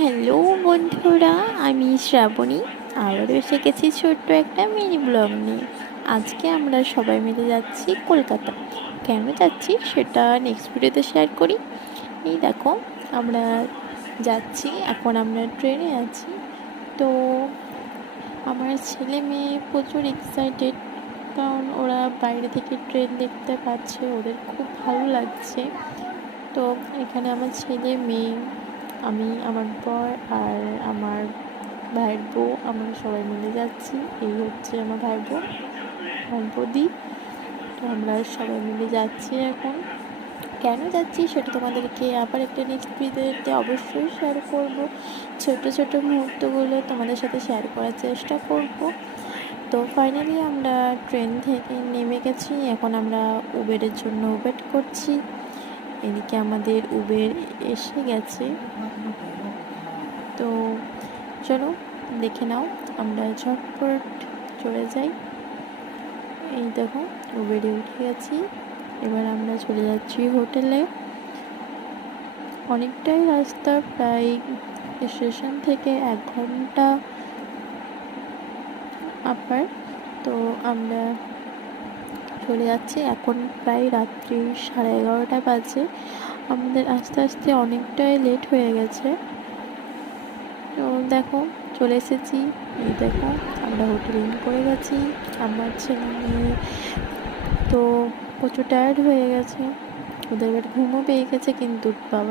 Hello বন্ধুরা, আমি শ্রাবণী আবারও এসে গেছি ছোট্ট একটা মিনি ব্লগ নিয়ে। আজকে আমরা সবাই মিলে যাচ্ছি কলকাতা। কেন যাচ্ছি সেটা নেক্সট ভিডিওতে শেয়ার করি। এই দেখো, আমরা যাচ্ছি, এখন আমরা ট্রেনে আছি। তো আমার ছেলে মেয়ে প্রচুর এক্সাইটেড, কারণ ওরা বাইরে থেকে ট্রেন দেখতে পাচ্ছে, ওদের খুব ভালো লাগছে। তো এখানে আমার ছেলে মেয়ে, আমি, আমার বর আর আমার ভাইয়ের বউ, আমরা সবাই মিলে যাচ্ছি। এই হচ্ছে আমার ভাইয়ের বউ, আমার বৌদি। তো আমরা সবাই মিলে যাচ্ছি এখন। কেন যাচ্ছি সেটা তোমাদেরকে আবার একটা নেক্সট ভিডিওতে অবশ্যই শেয়ার করব। ছোট ছোট মুহূর্তগুলো তোমাদের সাথে শেয়ার করার চেষ্টা করব। তো ফাইনালি আমরা ট্রেন থেকে নেমে গেছি, এখন আমরা উবেরের জন্য ওয়েট করছি। এদিকে আমাদের উবের এসে গেছে। তো চলো দেখে নাও, আমরা ঝটপট চলে যাই। এই দেখো, উবেরে উঠে গেছি, এবার আমরা চলে যাচ্ছি হোটেলে। অনেকটাই রাস্তা, প্রায় স্টেশন থেকে 1 ঘন্টা আপার। তো আমরা চলে যাচ্ছি, এখন প্রায় রাত্রি 11:30 বাজে। আমাদের আস্তে আস্তে অনেকটাই লেট হয়ে গেছে। তো দেখো, চলে এসেছি। এই দেখো, আমরা হোটেল ইন করে গেছি। আমার ছেলে মেয়ে তো প্রচুর টায়ার্ড হয়ে গেছে, ওদের এবার ঘুমও পেয়ে গেছে, কিন্তু বাবা